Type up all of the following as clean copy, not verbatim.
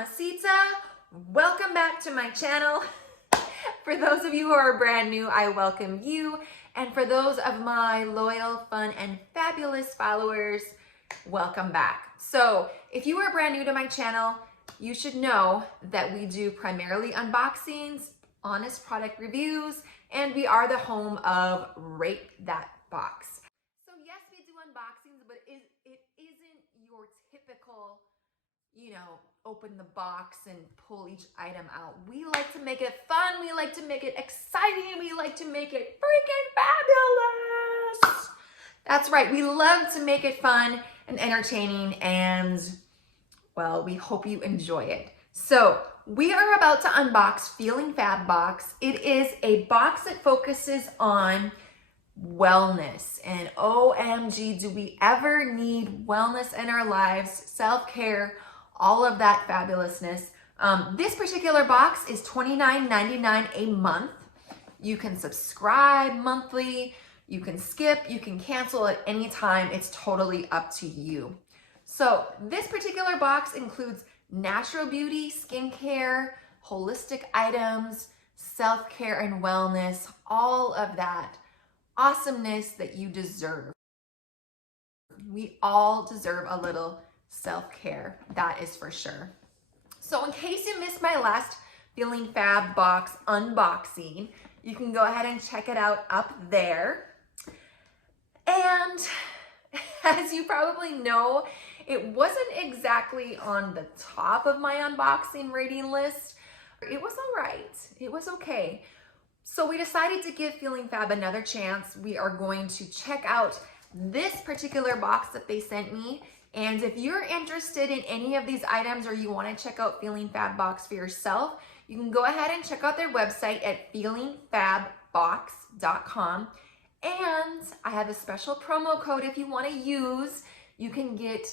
mamacita. Welcome back to my channel. For those of you who are brand new, I welcome you. And for those of my loyal, fun, and fabulous followers, welcome back. So if you are brand new to my channel, you should know that we do primarily unboxings, honest product reviews, and we are the home of Rate That Box. So yes, we do unboxings, but it isn't your typical, open the box and pull each item out. We like to make it fun. We like to make it exciting. We like to make it freaking fabulous. That's right. We love to make it fun and entertaining, and well, we hope you enjoy it. So we are about to unbox Feeling Fab box. It is a box that focuses on wellness, and OMG, do we ever need wellness in our lives, self-care, all of that fabulousness. This particular box is $29.99 a month. You can subscribe monthly, you can skip, you can cancel at any time. It's totally up to you. So this particular box includes natural beauty, skincare, holistic items, self-care and wellness, all of that awesomeness that you deserve. We all deserve a little self-care, that is for sure. So in case you missed my last Feeling Fab box unboxing, you can go ahead and check it out up there. And as you probably know, it wasn't exactly on the top of my unboxing rating list. It was all right. It was okay. So we decided to give Feeling Fab another chance. We are going to check out this particular box that they sent me. And if you're interested in any of these items, or you want to check out Feeling Fab box for yourself, you can go ahead and check out their website at feelingfabbox.com. And I have a special promo code if you want to use. You can get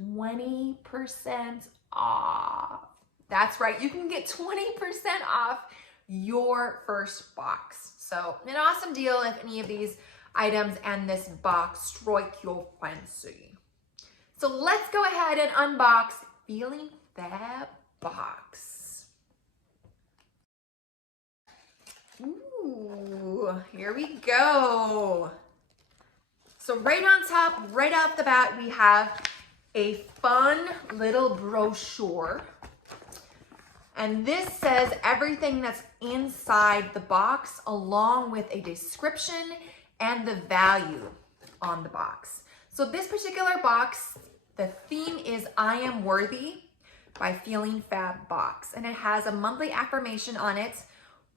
20% off. That's right, you can get 20% off your first box. So an awesome deal if any of these items and this box strike your fancy. So let's go ahead and unbox Feeling Fab box. Ooh, here we go. So right on top, right off the bat, we have a fun little brochure. And this says everything that's inside the box, along with a description and the value on the box. So this particular box, the theme is I Am Worthy by Feeling Fab box. And it has a monthly affirmation on it.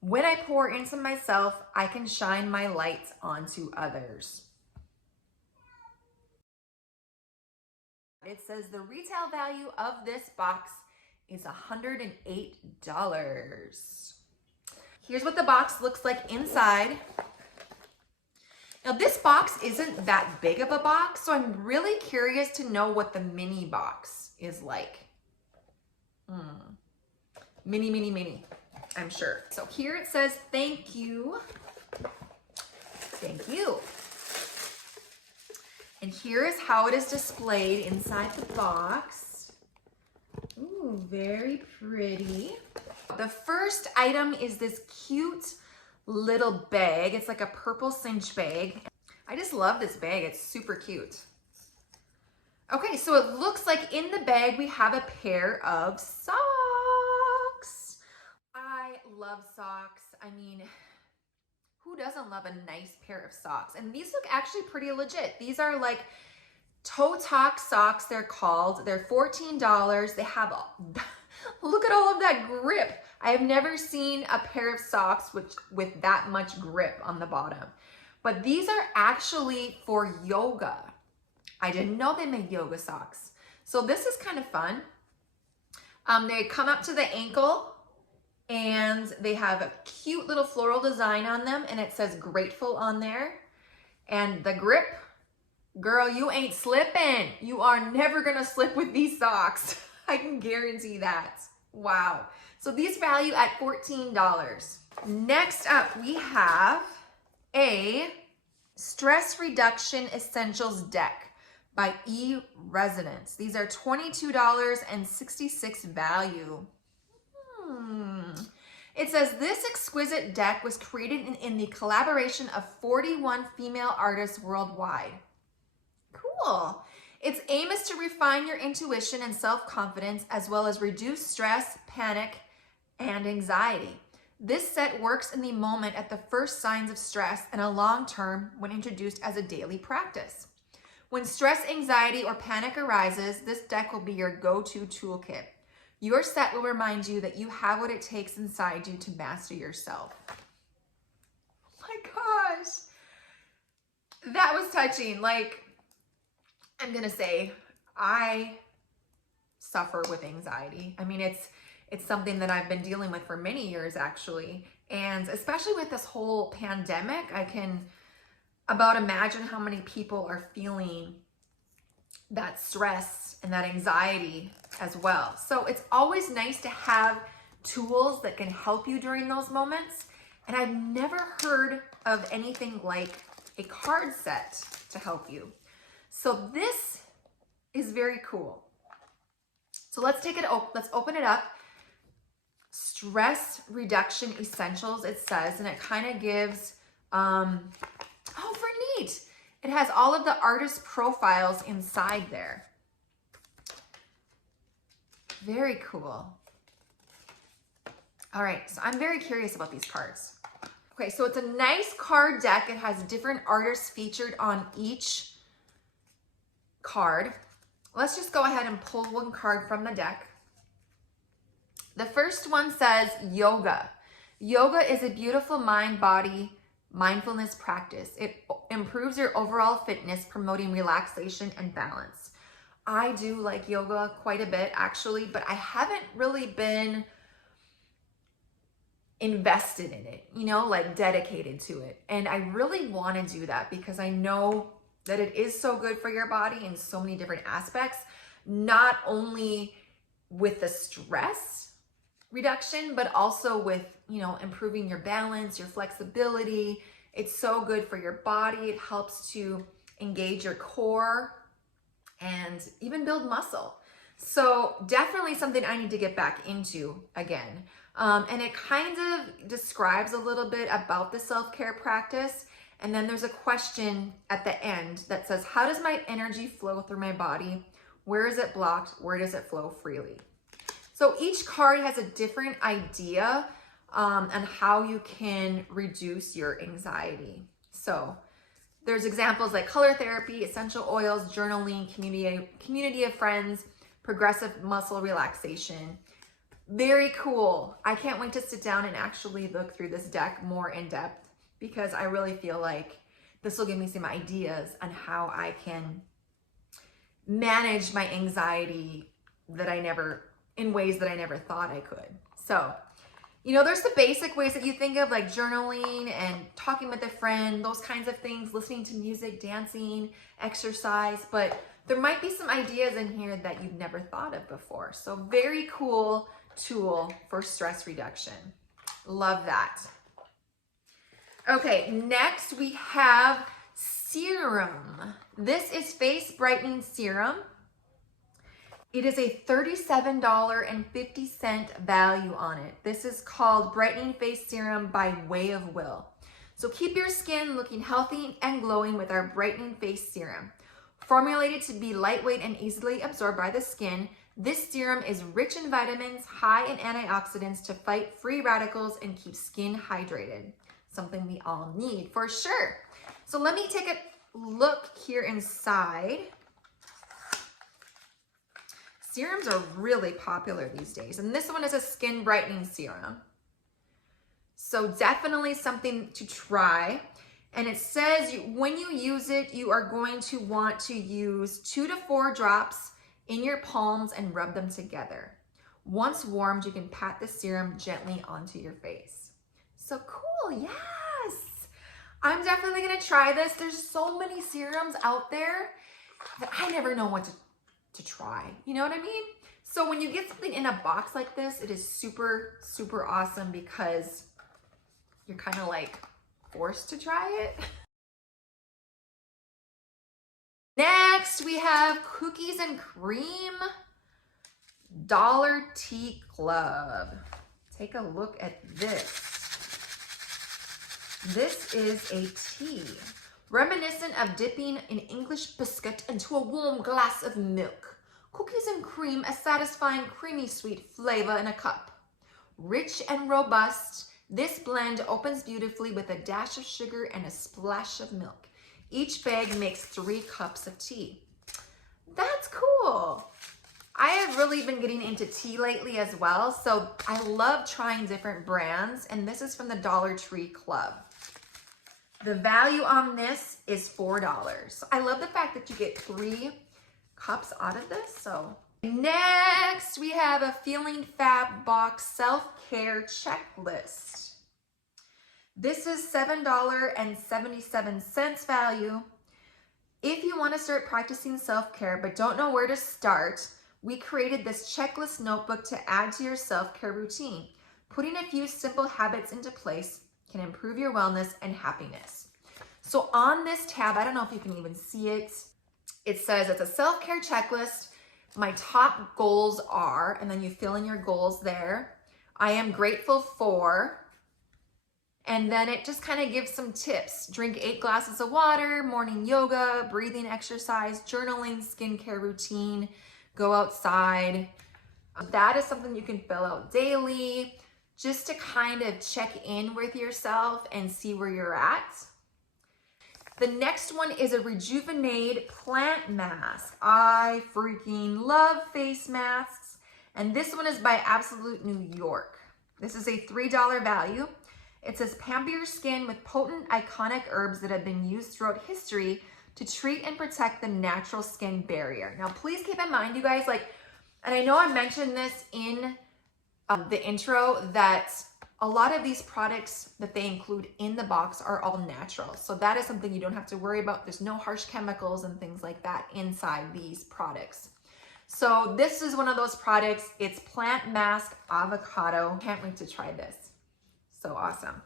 When I pour into myself, I can shine my light onto others. It says the retail value of this box is $108. Here's what the box looks like inside. Now this box isn't that big of a box, so I'm really curious to know what the mini box is like. Mini, I'm sure. So here it says, thank you. Thank you. And here is how it is displayed inside the box. Ooh, very pretty. The first item is this cute little bag. It's like a purple cinch bag. I just love this bag. It's super cute. Okay, so it looks like in the bag we have a pair of socks. I love socks. I mean, who doesn't love a nice pair of socks? And these look actually pretty legit. These are like toe talk socks, they're called. They're $14. They have look at all of that grip. I have never seen a pair of socks with that much grip on the bottom. But these are actually for yoga. I didn't know they made yoga socks. So this is kind of fun. They come up to the ankle, and they have a cute little floral design on them, and it says grateful on there. And the grip, girl, you ain't slipping. You are never gonna slip with these socks. I can guarantee that. Wow. So these value at $14. Next up, we have a Stress Reduction Essentials Deck by E-Residence. These are $22.66 value. It says this exquisite deck was created in the collaboration of 41 female artists worldwide. Cool. Its aim is to refine your intuition and self-confidence, as well as reduce stress, panic, and anxiety. This set works in the moment at the first signs of stress and a long term when introduced as a daily practice. When stress, anxiety, or panic arises, this deck will be your go-to toolkit. Your set will remind you that you have what it takes inside you to master yourself. Oh my gosh. That was touching. Like, I'm gonna say, I suffer with anxiety. I mean, it's something that I've been dealing with for many years, actually. And especially with this whole pandemic, I can about imagine how many people are feeling that stress and that anxiety as well. So it's always nice to have tools that can help you during those moments. And I've never heard of anything like a card set to help you. So this is very cool. So let's open it up. Stress Reduction Essentials, it says, and it kind of gives, oh, for neat. It has all of the artist profiles inside there. Very cool. All right, so I'm very curious about these cards. Okay, so it's a nice card deck. It has different artists featured on each card. Let's just go ahead and pull one card from the deck. The first one says yoga. Yoga is a beautiful mind-body mindfulness practice. It improves your overall fitness, promoting relaxation and balance. I do like yoga quite a bit, actually, but I haven't really been invested in it, you know, like dedicated to it. And I really want to do that because I know that it is so good for your body in so many different aspects, not only with the stress reduction, but also with, you know, improving your balance, your flexibility. It's so good for your body. It helps to engage your core and even build muscle. So definitely something I need to get back into again. And it kind of describes a little bit about the self-care practice. And then there's a question at the end that says, how does my energy flow through my body? Where is it blocked? Where does it flow freely? So each card has a different idea on how you can reduce your anxiety. So there's examples like color therapy, essential oils, journaling, community of friends, progressive muscle relaxation. Very cool. I can't wait to sit down and actually look through this deck more in depth because I really feel like this will give me some ideas on how I can manage my anxiety in ways that I never thought I could. So, you know, there's the basic ways that you think of, like journaling and talking with a friend, those kinds of things, listening to music, dancing, exercise, but there might be some ideas in here that you've never thought of before. So very cool tool for stress reduction. Love that. Okay, next we have Serum. This is Face Brightening Serum. It is a $37.50 value on it. This is called Brightening Face Serum by Way of Will. So keep your skin looking healthy and glowing with our Brightening Face Serum. Formulated to be lightweight and easily absorbed by the skin, this serum is rich in vitamins, high in antioxidants to fight free radicals and keep skin hydrated. Something we all need for sure. So let me take a look here inside. Serums are really popular these days, and this one is a skin brightening serum. So definitely something to try. And it says when you use it, you are going to want to use 2 to 4 drops in your palms and rub them together. Once warmed, you can pat the serum gently onto your face. So cool, yes. I'm definitely gonna try this. There's so many serums out there that I never know what to try. You know what I mean? So when you get something in a box like this, it is super, super awesome because you're kind of like forced to try it. Next, we have Cookies and Cream Dollar Tea Club. Take a look at this. This is a tea, reminiscent of dipping an English biscuit into a warm glass of milk. Cookies and cream, a satisfying creamy sweet flavor in a cup. Rich and robust, this blend opens beautifully with a dash of sugar and a splash of milk. Each bag makes 3 cups of tea. That's cool. I have really been getting into tea lately as well, so I love trying different brands, and this is from the Dollar Tree Club. The value on this is $4. I love the fact that you get 3 cups out of this. So next we have a Feeling Fab box self-care checklist. This is $7.77 value. If you want to start practicing self-care but don't know where to start, we created this checklist notebook to add to your self-care routine. Putting a few simple habits into place can improve your wellness and happiness. So on this tab, I don't know if you can even see it, it says it's a self-care checklist. My top goals are, and then you fill in your goals there. I am grateful for, and then it just kind of gives some tips. Drink 8 glasses of water, morning yoga, breathing exercise, journaling, skincare routine, go outside. That is something you can fill out daily, just to kind of check in with yourself and see where you're at. The next one is a Rejuvenate plant mask. I freaking love face masks. And this one is by Absolute New York. This is a $3 value. It says pamper your skin with potent, iconic herbs that have been used throughout history to treat and protect the natural skin barrier. Now, please keep in mind, you guys, and I know I mentioned this in the intro, that a lot of these products that they include in the box are all natural. So that is something you don't have to worry about. There's no harsh chemicals and things like that inside these products. So this is one of those products. It's Plant Mask Avocado. Can't wait to try this. So awesome.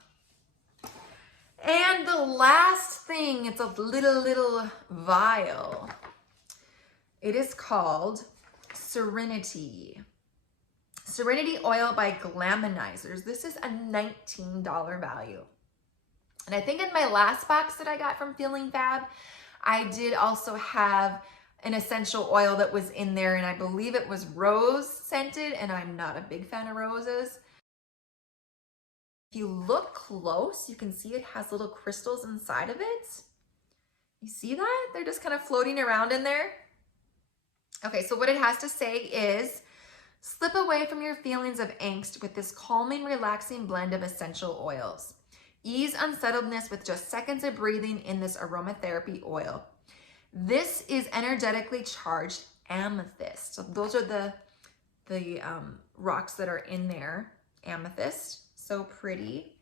And the last thing, it's a little vial. It is called Serenity. Serenity oil by Glaminizers. This is a $19 value. And I think in my last box that I got from Feeling Fab, I did also have an essential oil that was in there, and I believe it was rose scented, and I'm not a big fan of roses. If you look close, you can see it has little crystals inside of it. You see that? They're just kind of floating around in there. Okay, so what it has to say is, slip away from your feelings of angst with this calming, relaxing blend of essential oils. Ease unsettledness with just seconds of breathing in this aromatherapy oil. This is energetically charged amethyst. So those are the rocks that are in there. Amethyst, so pretty.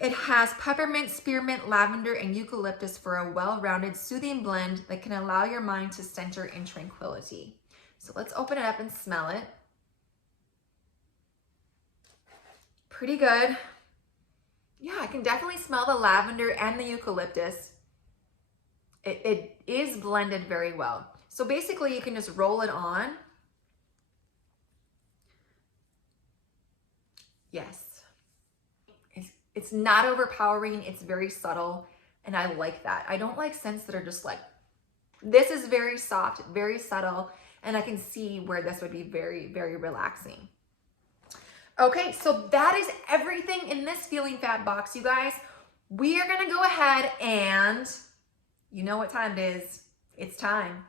It has peppermint, spearmint, lavender, and eucalyptus for a well-rounded, soothing blend that can allow your mind to center in tranquility. So let's open it up and smell it. Pretty good. Yeah, I can definitely smell the lavender and the eucalyptus. It is blended very well. So basically you can just roll it on. Yes. It's not overpowering. It's very subtle. And I like that. I don't like scents that are just like, this is very soft, very subtle. And I can see where this would be very, very relaxing. Okay, so that is everything in this Feeling Fab box, you guys. We are gonna go ahead and, you know what time it is. It's time.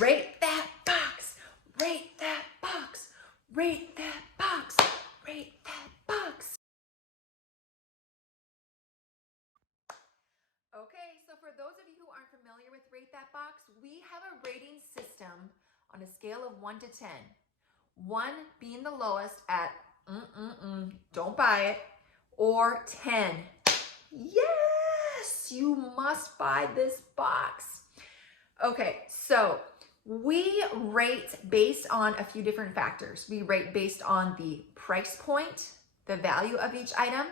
Rate that box, rate that box, rate that box, rate that box. Okay, so for those of you who aren't familiar with Rate That Box, we have a rating system on a scale of 1 to 10. 1 being the lowest at don't buy it, or 10. Yes, you must buy this box. Okay, so we rate based on a few different factors. We rate based on the price point, the value of each item,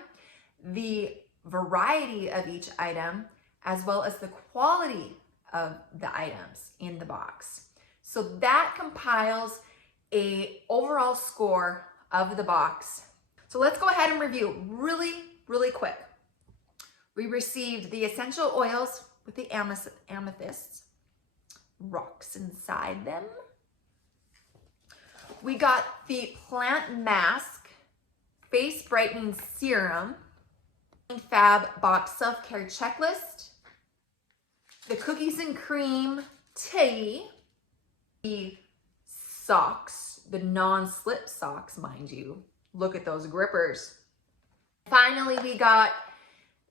the variety of each item, as well as the quality of the items in the box. So that compiles a overall score of the box. So let's go ahead and review really quick. We received the essential oils with the amethysts, rocks inside them. We got the plant mask, face brightening serum, Fab box self-care checklist, the cookies and cream tea, the socks, the non-slip socks, mind you. Look at those grippers. Finally, we got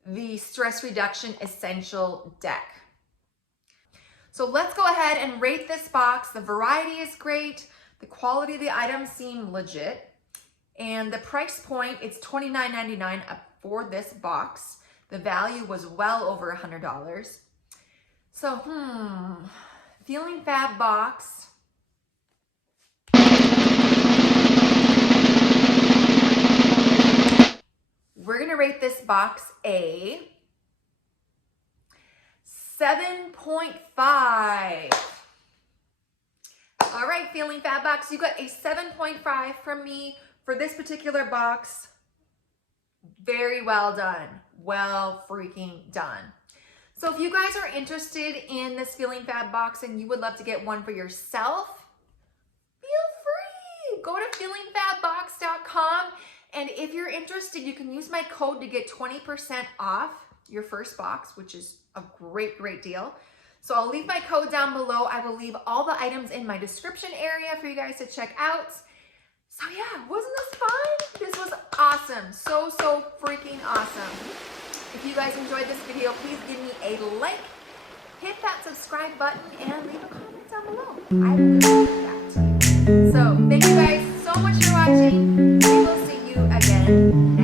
the stress reduction essential deck. So let's go ahead and rate this box. The variety is great. The quality of the items seem legit. And the price point, it's $29.99 for this box. The value was well over $100. So, Feeling Fab box. We're gonna rate this box a 7.5. All right, Feeling Fab box, you got a 7.5 from me for this particular box. Very well done. Well freaking done. So if you guys are interested in this Feeling Fab box and you would love to get one for yourself, feel free. Go to feelingfabbox.com, and if you're interested, you can use my code to get 20% off your first box, which is a great deal. So I'll leave my code down below. I will leave all the items in my description area for you guys to check out. So yeah, wasn't this fun? This was awesome. So freaking awesome. If you guys enjoyed this video, please give me a like, hit that subscribe button, and leave a comment down below. I would love that. So thank you guys so much for watching. We will see you again